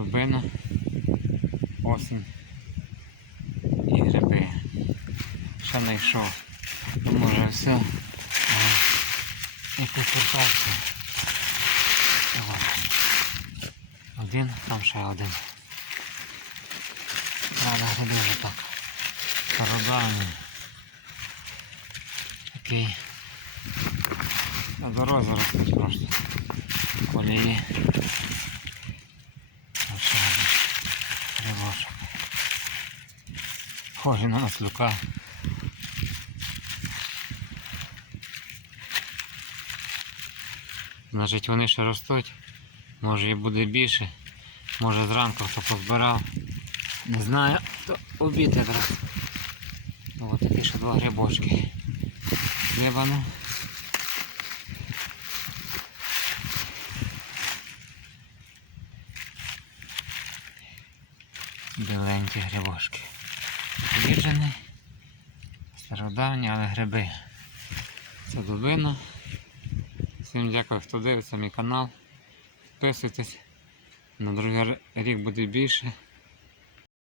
дубина, осінь і гриби. Ще знайшов. Може все. Але І повертався. Один, там ще один. Правда, гриби вже так. Пародальні. Такий. На дорозі ростуть просто. Колії. Ось ще один грибочок. Схожий на маслюка. Значить вони ще ростуть. Може і буде більше. Може зранку хто позбирав. Не знаю, то обід якраз. Ось такі ще два грибочки. Хлібану. Біленькі грибочки. Їжені. Стародавні, але гриби. Це дубина. Всім дякую, хто дивиться мій канал. Підписуйтесь. На другий рік буде більше.